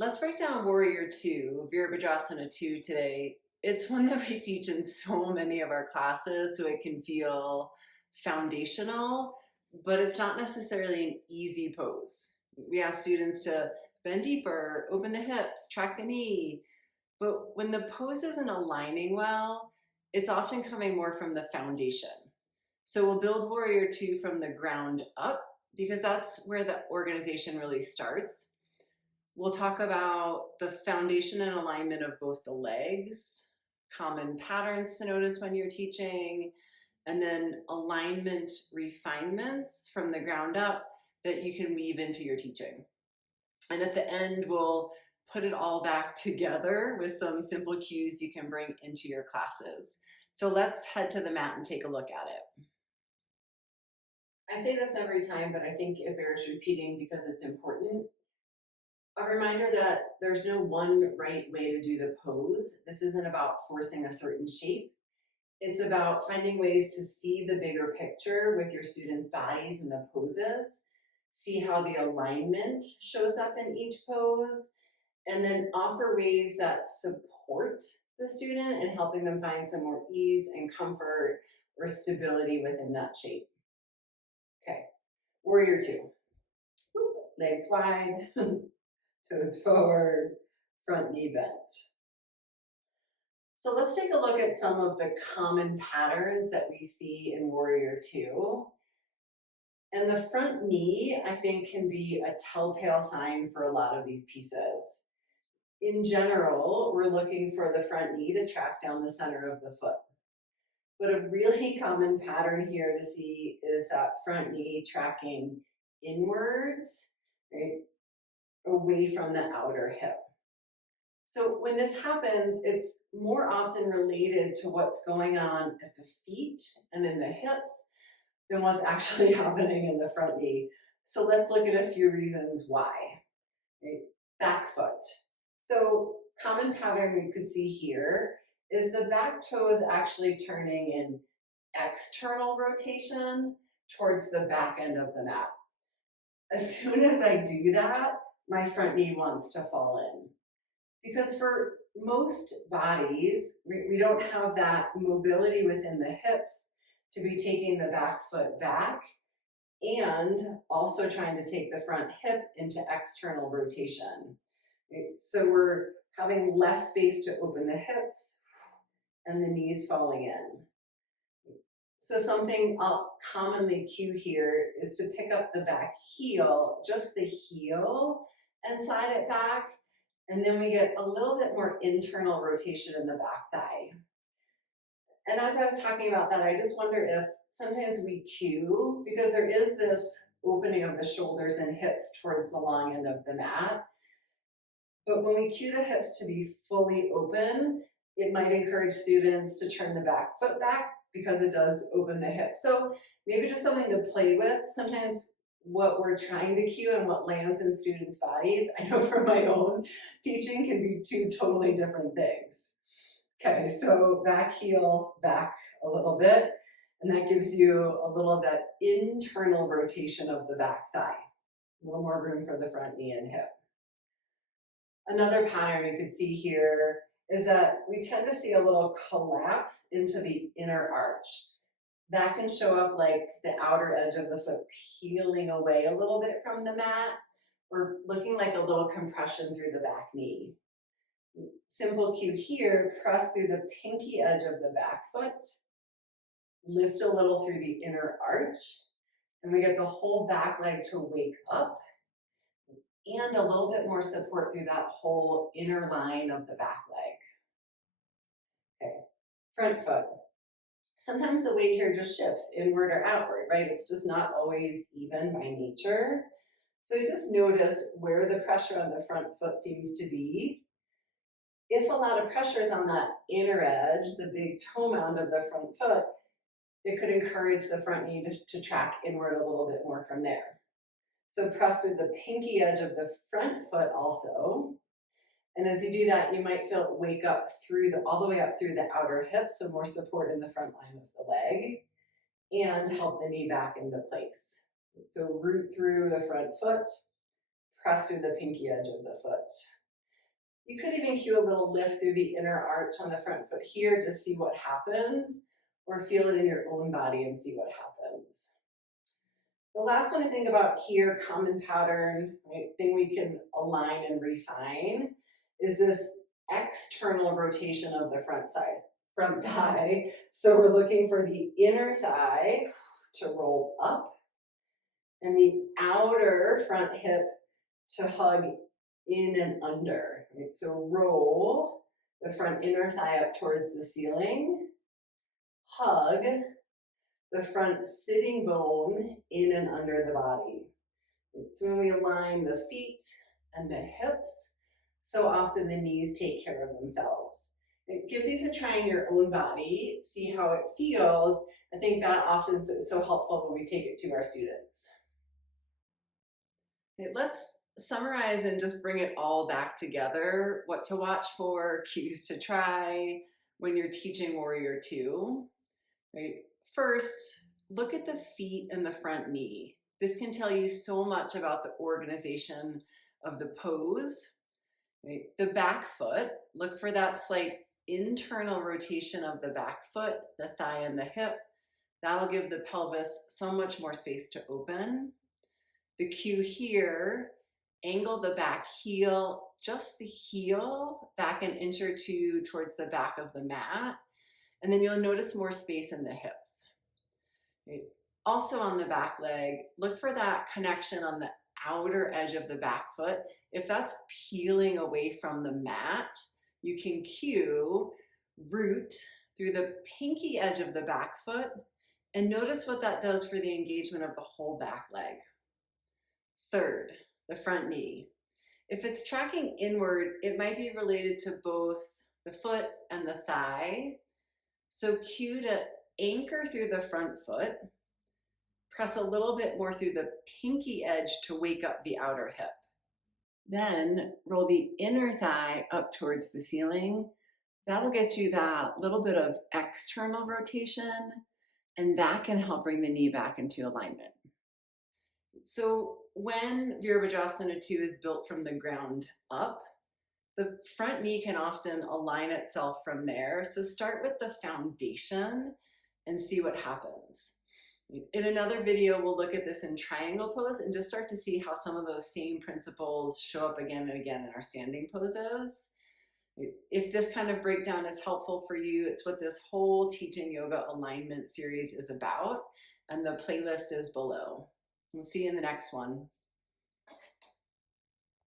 Let's break down Warrior 2, Virabhadrasana 2 today. It's one that we teach in so many of our classes, so it can feel foundational, but it's not necessarily an easy pose. We ask students to bend deeper, open the hips, track the knee, but when the pose isn't aligning well, it's often coming more from the foundation. So we'll build Warrior 2 from the ground up because that's where the organization really starts. We'll talk about the foundation and alignment of both the legs, common patterns to notice when you're teaching, and then alignment refinements from the ground up that you can weave into your teaching. And at the end, we'll put it all back together with some simple cues you can bring into your classes. So let's head to the mat and take a look at it. I say this every time, but I think it bears repeating because it's important. A reminder that there's no one right way to do the pose. This isn't about forcing a certain shape. It's about finding ways to see the bigger picture with your students' bodies and the poses, see how the alignment shows up in each pose, and then offer ways that support the student in helping them find some more ease and comfort or stability within that shape. Okay, Warrior 2. Legs wide, toes forward, front knee bent. So let's take a look at some of the common patterns that we see in Warrior 2. And the front knee, I think, can be a telltale sign for a lot of these pieces. In general, we're looking for the front knee to track down the center of the foot. But a really common pattern here to see is that front knee tracking inwards, right, away from the outer hip. So when this happens, it's more often related to what's going on at the feet and in the hips than what's actually happening in the front knee. So let's look at a few reasons why. Right? Back foot. So common pattern we could see here is the back toe is actually turning in external rotation towards the back end of the mat. As soon as I do that, my front knee wants to fall in. Because for most bodies, we don't have that mobility within the hips to be taking the back foot back and also trying to take the front hip into external rotation. Right? So we're having less space to open the hips and the knees falling in. So something I'll commonly cue here is to pick up the back heel, just the heel, and slide it back. And then we get a little bit more internal rotation in the back thigh. And as I was talking about that, I just wonder if sometimes we cue, because there is this opening of the shoulders and hips towards the long end of the mat. But when we cue the hips to be fully open, it might encourage students to turn the back foot back because it does open the hip. So maybe just something to play with. Sometimes what we're trying to cue and what lands in students' bodies, I know from my own teaching, can be two totally different things. Okay, so back heel, back a little bit, and that gives you a little of that internal rotation of the back thigh. A little more room for the front knee and hip. Another pattern you can see here is that we tend to see a little collapse into the inner arch. That can show up like the outer edge of the foot peeling away a little bit from the mat, or looking like a little compression through the back knee. Simple cue here, press through the pinky edge of the back foot, lift a little through the inner arch, and we get the whole back leg to wake up, and a little bit more support through that whole inner line of the back leg. Okay, front foot. Sometimes the weight here just shifts inward or outward, right? It's just not always even by nature. So just notice where the pressure on the front foot seems to be. If a lot of pressure is on that inner edge, the big toe mound of the front foot, it could encourage the front knee to track inward a little bit more from there. So press through the pinky edge of the front foot also. And as you do that, you might feel it wake up through all the way up through the outer hip, so more support in the front line of the leg, and help the knee back into place. So root through the front foot, press through the pinky edge of the foot. You could even cue a little lift through the inner arch on the front foot here to see what happens, or feel it in your own body and see what happens. The last one to think about here, common pattern, right, thing we can align and refine, is this external rotation of the front thigh. So we're looking for the inner thigh to roll up and the outer front hip to hug in and under. Right? So roll the front inner thigh up towards the ceiling, hug the front sitting bone in and under the body. So when we align the feet and the hips, so often the knees take care of themselves. Give these a try in your own body, see how it feels. I think that often is so helpful when we take it to our students. Okay, let's summarize and just bring it all back together. What to watch for, cues to try when you're teaching Warrior Two. Right? First, look at the feet and the front knee. This can tell you so much about the organization of the pose. Right? The back foot, look for that slight internal rotation of the back foot, the thigh and the hip. That'll give the pelvis so much more space to open. The cue here, angle the back heel, just the heel, back an inch or two towards the back of the mat. And then you'll notice more space in the hips. Right? Also on the back leg, look for that connection on the outer edge of the back foot. If that's peeling away from the mat, you can cue root through the pinky edge of the back foot and notice what that does for the engagement of the whole back leg. Third, the front knee. If it's tracking inward, it might be related to both the foot and the thigh. So cue to anchor through the front foot, press a little bit more through the pinky edge to wake up the outer hip. Then roll the inner thigh up towards the ceiling. That'll get you that little bit of external rotation, and that can help bring the knee back into alignment. So when Virabhadrasana 2 is built from the ground up, the front knee can often align itself from there. So start with the foundation and see what happens. In another video, we'll look at this in triangle pose and just start to see how some of those same principles show up again and again in our standing poses. If this kind of breakdown is helpful for you, it's what this whole Teaching Yoga Alignment series is about, and the playlist is below. We'll see you in the next one.